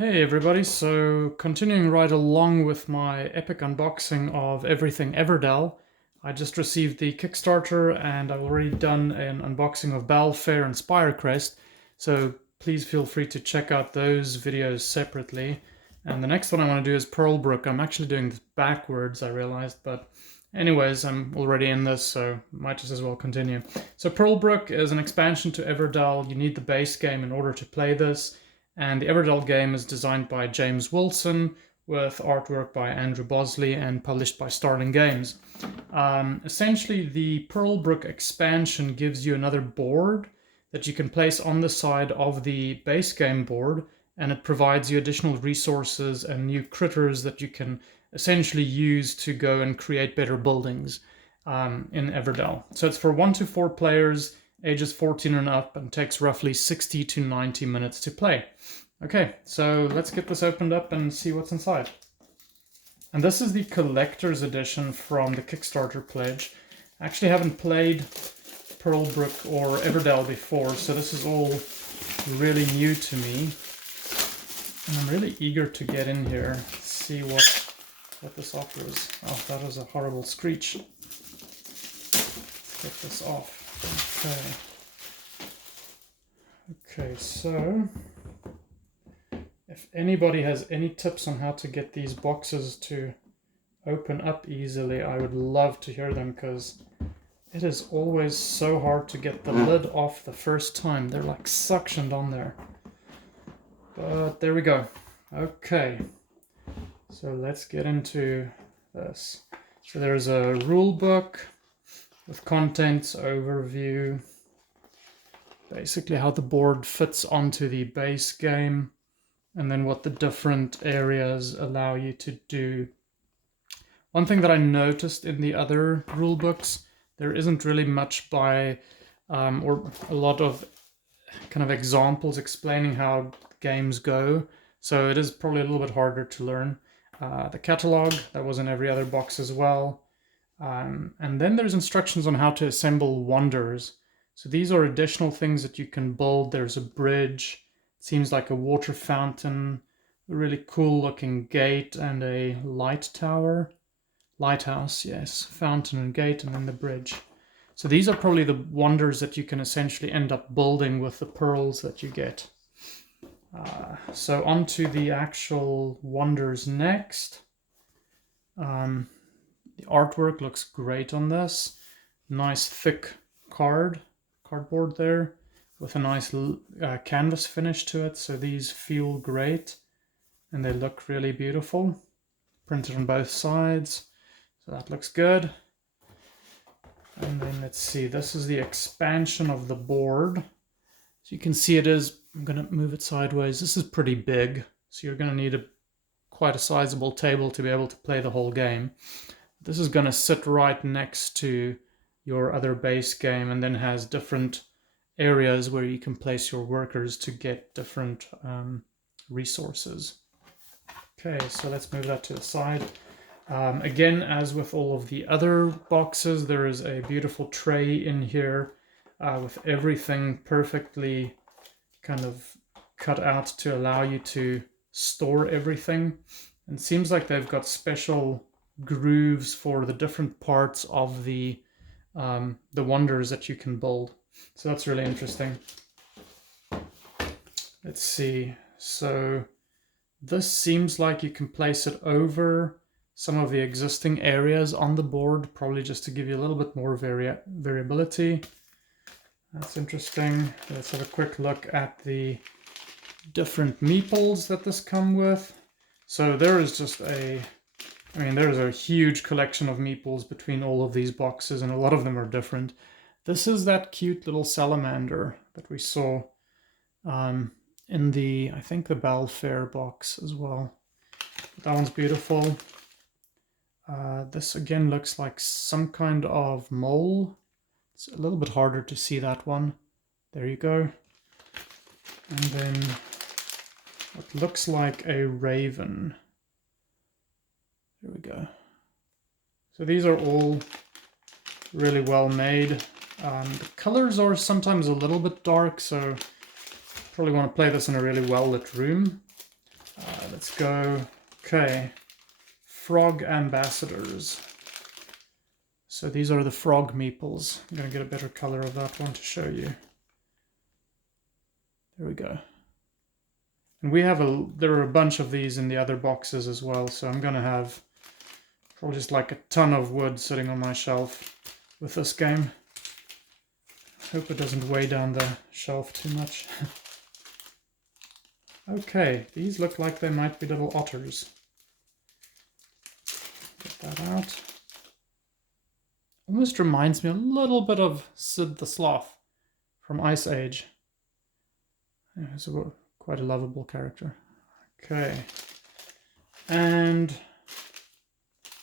Hey everybody, so continuing right along with my epic unboxing of everything Everdell, I just received the Kickstarter and I've already done an unboxing of Balfair and Spirecrest, so please feel free to check out those videos separately. And the next one I want to do is Pearlbrook. I'm actually doing this backwards, I realized, but anyways, I'm already in this, so might just as well continue. So Pearlbrook is an expansion to Everdell. You need the base game in order to play this. And the Everdell game is designed by James Wilson with artwork by Andrew Bosley and published by Starling Games. Essentially, the Pearlbrook expansion gives you another board that you can place on the side of the base game board, and it provides you additional resources and new critters that you can essentially use to go and create better buildings in Everdell. So it's for 1 to 4 players, ages 14 and up, and takes roughly 60 to 90 minutes to play. Okay, so let's get this opened up and see what's inside. And this is the collector's edition from the Kickstarter pledge. I actually haven't played Pearlbrook or Everdell before, so this is all really new to me. And I'm really eager to get in here, see what this offers. Oh, that was a horrible screech. Let's get this off. Okay, so if anybody has any tips on how to get these boxes to open up easily, I would love to hear them, because it is always so hard to get the lid off the first time. They're like suctioned on there. But there we go. Okay, so let's get into this. So there's a rule book with contents, overview, basically how the board fits onto the base game, and then what the different areas allow you to do. One thing that I noticed in the other rule books, there isn't really much by, or a lot of kind of examples explaining how games go, so it is probably a little bit harder to learn. The catalog, that was in every other box as well. And then there's instructions on how to assemble wonders. So these are additional things that you can build. There's a bridge, it seems like a water fountain, a really cool looking gate, and a light tower. Lighthouse, yes, fountain and gate, and then the bridge. So these are probably the wonders that you can essentially end up building with the pearls that you get. So on to the actual wonders next. The artwork looks great on this. Nice thick cardboard there with a nice canvas finish to it. So these feel great and they look really beautiful. Printed on both sides. So that looks good. And then let's see, this is the expansion of the board. So you can see it is, I'm going to move it sideways. This is pretty big. So you're going to need quite a sizable table to be able to play the whole game. This is going to sit right next to your other base game, and then has different areas where you can place your workers to get different resources. Okay, so let's move that to the side. Again, as with all of the other boxes, there is a beautiful tray in here with everything perfectly kind of cut out to allow you to store everything. And it seems like they've got special grooves for the different parts of the wonders that you can build. So that's really interesting. Let's see. So this seems like you can place it over some of the existing areas on the board, probably just to give you a little bit more variability. That's interesting. Let's have a quick look at the different meeples that this come with. So there is just there's a huge collection of meeples between all of these boxes, and a lot of them are different. This is that cute little salamander that we saw in the, I think, the Balfair box as well. That one's beautiful. This again looks like some kind of mole. It's a little bit harder to see that one. There you go. And then what looks like a raven. There we go. So these are all really well made. The colors are sometimes a little bit dark, so probably want to play this in a really well lit room. Let's go. Okay. Frog ambassadors. So these are the frog meeples. I'm going to get a better color of that one to show you. There we go. And there are a bunch of these in the other boxes as well, so I'm going to have probably just like a ton of wood sitting on my shelf with this game. Hope it doesn't weigh down the shelf too much. Okay, these look like they might be little otters. Get that out. Almost reminds me a little bit of Sid the Sloth from Ice Age. He's quite a lovable character. Okay. And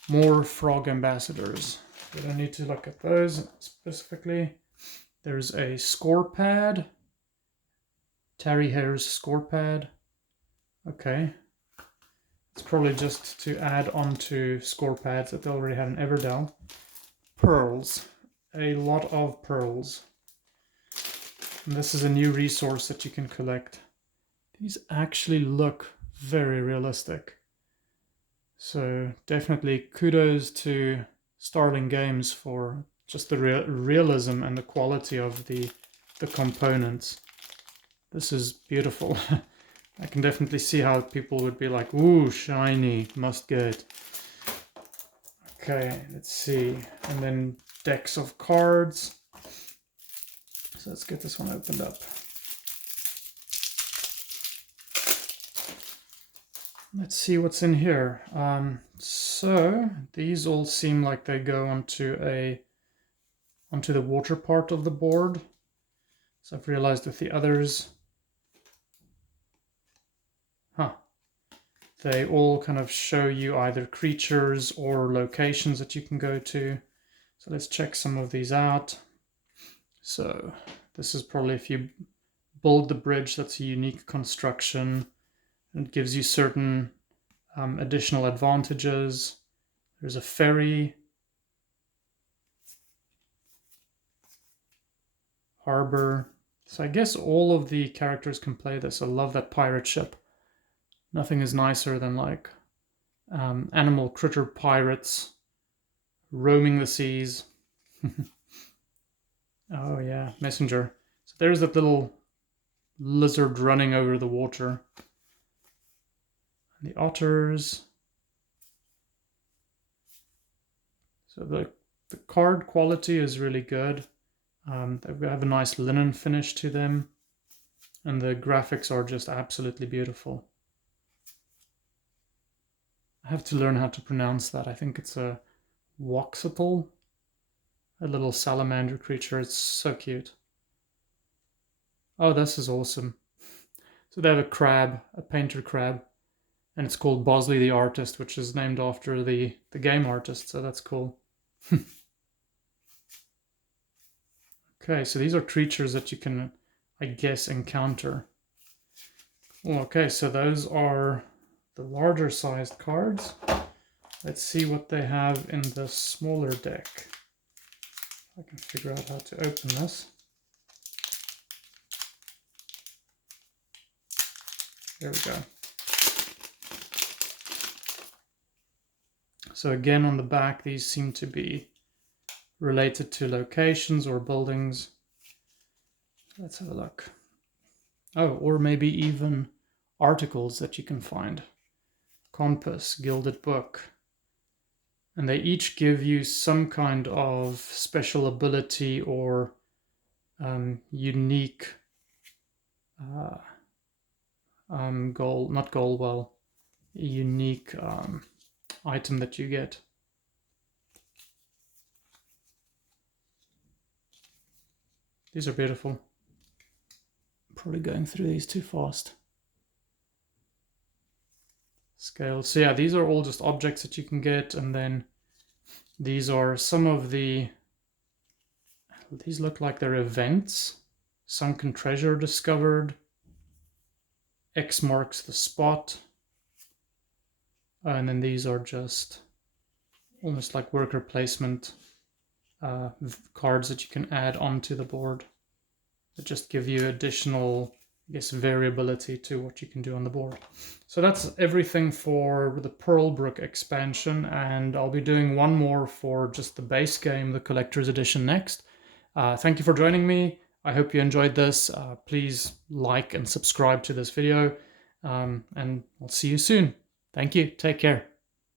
more frog ambassadors. We don't need to look at those specifically. There's a score pad. Terry Hare's score pad. Okay. It's probably just to add on to score pads that they already had in Everdell. Pearls. A lot of pearls. And this is a new resource that you can collect. These actually look very realistic. So definitely kudos to Starling Games for just the realism and the quality of the components. This is beautiful. I can definitely see how people would be like, ooh, shiny, must get. Okay, let's see. And then decks of cards. So let's get this one opened up. Let's see what's in here. So these all seem like they go onto the water part of the board. So I've realized with the others, they all kind of show you either creatures or locations that you can go to. So let's check some of these out. So this is probably if you build the bridge, that's a unique construction. It gives you certain additional advantages. There's a ferry. Harbor. So I guess all of the characters can play this. I love that pirate ship. Nothing is nicer than like animal critter pirates roaming the seas. Oh yeah, messenger. So there's that little lizard running over the water. And the otters. So the card quality is really good. They have a nice linen finish to them. And the graphics are just absolutely beautiful. I have to learn how to pronounce that. I think it's a Woxatl. A little salamander creature. It's so cute. Oh, this is awesome. So they have a crab, a painter crab. And it's called Bosley the Artist, which is named after the game artist. So that's cool. Okay, so these are creatures that you can, I guess, encounter. Okay, so those are the larger sized cards. Let's see what they have in the smaller deck. I can figure out how to open this. There we go. So again, on the back, these seem to be related to locations or buildings. Let's have a look. Oh, or maybe even articles that you can find. Compass, Gilded Book. And they each give you some kind of special ability or unique goal, not goal, well, unique item that you get. These are beautiful. Probably going through these too fast. Scale. So yeah, these are all just objects that you can get, and then these are some of the... These look like they're events. Sunken treasure discovered. X marks the spot. And then these are just almost like worker placement cards that you can add onto the board that just give you additional I guess, variability to what you can do on the board. So that's everything for the Pearlbrook expansion, and I'll be doing one more for just the base game, the Collector's Edition, next. Thank you for joining me. I hope you enjoyed this. Please like and subscribe to this video, and I'll see you soon. Thank you. Take care.